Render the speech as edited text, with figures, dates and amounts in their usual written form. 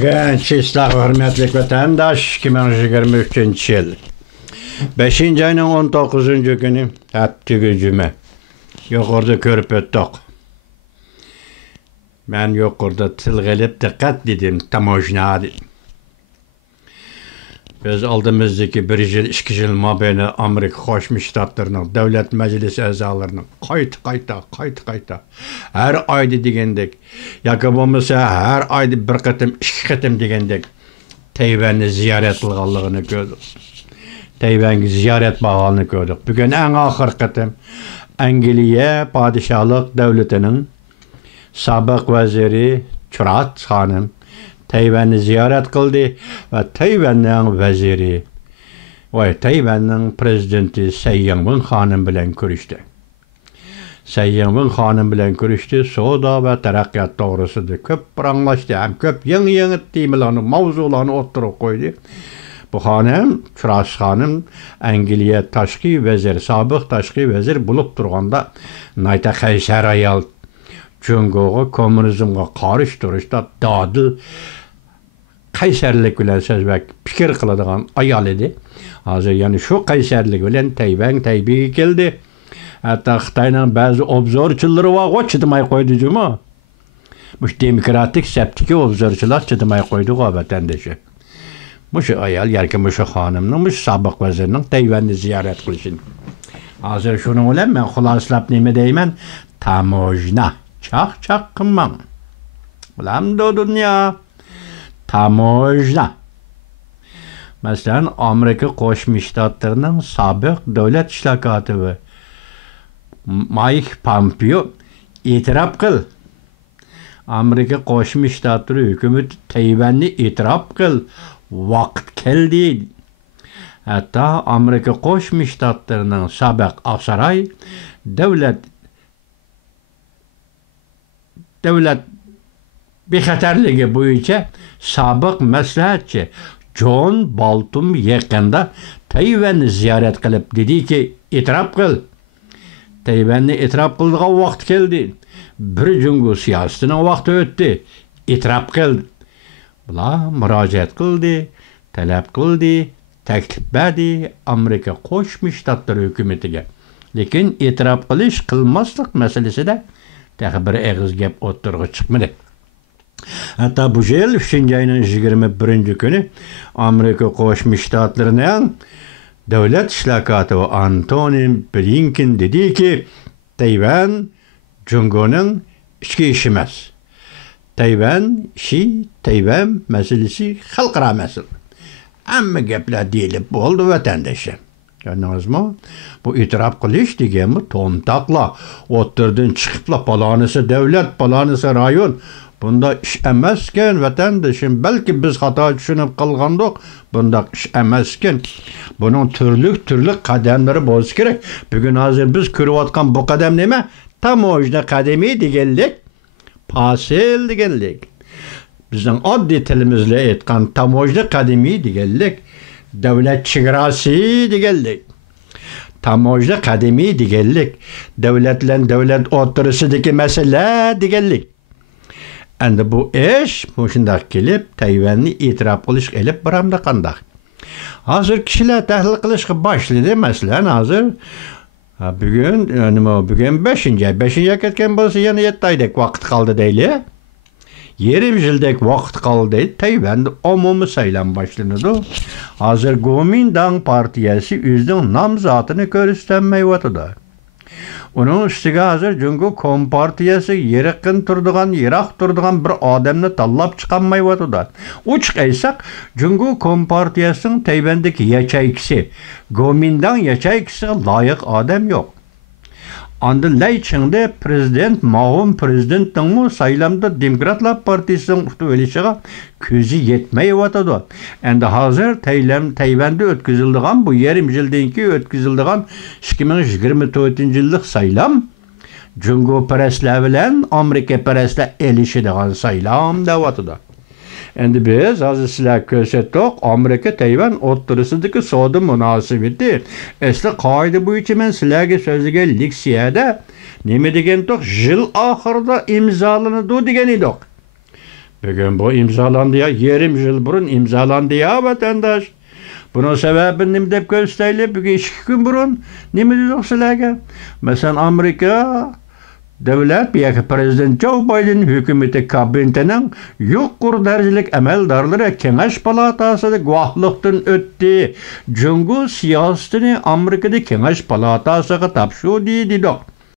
Gençler, hürmetli vatandaş, 2023 yıl 5. ayının 19. günü hepti cüme. Yukarıda körüp öttük. Ben yukarıda tilgelip dikkat dedim, tamojna dedim. Biz aldığımızdaki 1 yıl, 2 yıl mabeyni Amerika Koşmuş Ştatlarının devlet meclisi əzalarının qayta her ayda degendek, yakı bolmasa her ayda 1 qatım, 2 qatım degendek Tayvan'ı ziyaret kılganlığını gördük. Tayvan'ı ziyaret bağalını gördük. Bugün en ahir qatım Angliya Padişahlık Devleti'nin sabık veziri Churat Hanım Tayvan'ı ziyaret kıldı ve Tayvan'ın veziri ve Tayvan'ın prezidenti Tsai Ing-wen Hanım bilen görüştü. Tsai Ing-wen Hanım bilen görüştü. Soda ve terakkiyat doğrusunda köp bir anlaştı. Hem köp yeni temalarını, mavzularını oturup koydu. Bu hanım, Churat Hanım, Angliya taşqi vezir, sabık taşqi vezir bulup durganda nayta Kaysar ayal Cungo'ga komünizmga qarşı duruşda dadı Kaysarlik bilen sözbek fikir kıladigan ayal idi. Hazır yani şu Kaysarlik bilen Tayvan'a geldi. Hatta Xitayning bazı obzorchilari var, chidamay qo'ydi juma. Mush demokratik septiki obzorchilar chidamay qo'ydi vatandaşı. Mush ayal yerki mush xonimning mush sobiq vazirning Tayvan'ni ziyorat qilishini. Hazır şunu bilan men xulosalab nima deyman? Tamojna. Çaq qilmang. Bilamdi dünya. Tamojna. Mesela Amerika Qo'shma Shtatlarining sobiq davlat ishlar kotibi Mike Pompeo e'tirof qil. Amerika Qo'shma Shtatlari hukumati Tayvanni e'tirof qil. Vaqt keldi. Hatta Amerika Qo'shma Shtatlarining sobiq afsaray davlat bexatarligi bo'yicha sobiq maslahatchi John Bolton yaqinda Tayvanni ziyorat qilib dediki, e'tirof qil. Tayvanni e'tirof qiladigan vaqt keldi. Bir jungo siyosatining vaqti o'tdi. E'tirof qil. Bular murojaat qildi, talab qildi, taklif berdi Amerika Qo'shma Shtatlari hukumatiga. Lekin e'tirof qilish, qilmaslik masalasida bir eg'iz gap o'tirg'i chiqmadi. Hatta bu yıl 3. ayının 21. günü Amerika Qo'shma Shtatlarining davlat ishlar kotibi Antony Blinken dedi ki Tayvan Jungo'ning ichki ishi emas. Tayvan meselesi xalqaro masala. Hamma gaplar deyilib bo'ldi vatandaşa. Gördünüzmü? Bu e'tirof qilish deganmi to'ntaqla o'tirdan chiqibla palonisi davlat, palonisi rayon. Bunda ish emasken vatandaşım, belki biz hata tushunib qolgandik, bunda ish emasken. Bunun türlü qadamlari bo'lishi kerak. Bugün hazır biz ko'rayotgan bu qadam nima? Tamojna qadami deganlik, pasil deganlik. Bizning oddiy tilimizle aytgan tamojna qadami deganlik, davlat chegarasi deganlik. Tamojna qadami deganlik, davlat bilan davlat o'rtasidagi masala deganlik. Endi bu ish shunday kelib Tayvanni e'tirof qilish elib boramda qandaq. Hazır kishilar tahlil qilishga boshladi. Masalan, hazır bugün 5. ay. 5. ay ketgan bo'lsa yana 7 oydak vaqt qoldi deyli. Yerim yildek vaqt qoldi. Tayvanda umumiy saylan boshlanadi. Hazır Kuomintang partiyasi o'zining nomzodini ko'rsatmayotdi. Onun üstüge hazır Jungo Kompartiyası yeriqin turdigan, yiroq turdigan bir odamni tanlab chiqolmayotdi. Uçq aytsak, Jungo Kompartiyasining Tayvandagi yachaykisi, Kuomintang yachaykisiga loyiq odam yo'q. Anda Laychingda prezident, ma'lum prezidentning saylamda Demokratlar Partiyasining o'lishiga ko'zi yetmayotdi. Endi hozir Tayvanda o'tkaziladigan bu yarim yildan keyin o'tkaziladigan 2024-yillik saylam Jungo parastlar bilan Amerika parastlar elishadigan saylam deyotdi. Endi biz hozir sizlar ko'rsatdik, Amerika Tayvan o'rtasidagi savdo munosabati. Asli qoida bo'yicha men sizlarga so'zlagan leksiyada nima degandik? Yil oxirida imzolanadi degan edik. Bugün bu imzalandı ya, 20 yıl burun imzalandı ya vatandaş. Bunun sebebini nima deb ko'rsataylik? Bugun 2 kun burun nima dedik sizlarga? Masalan, Amerika davlat yoki prezident Joe Biden hukumati kabinetining yuqori darajalik amaldorlari Kengash palatasida guvohlikdan o'tdi. Jungo siyosatini Amerikada Kengash palatasiga topshirdi dedik.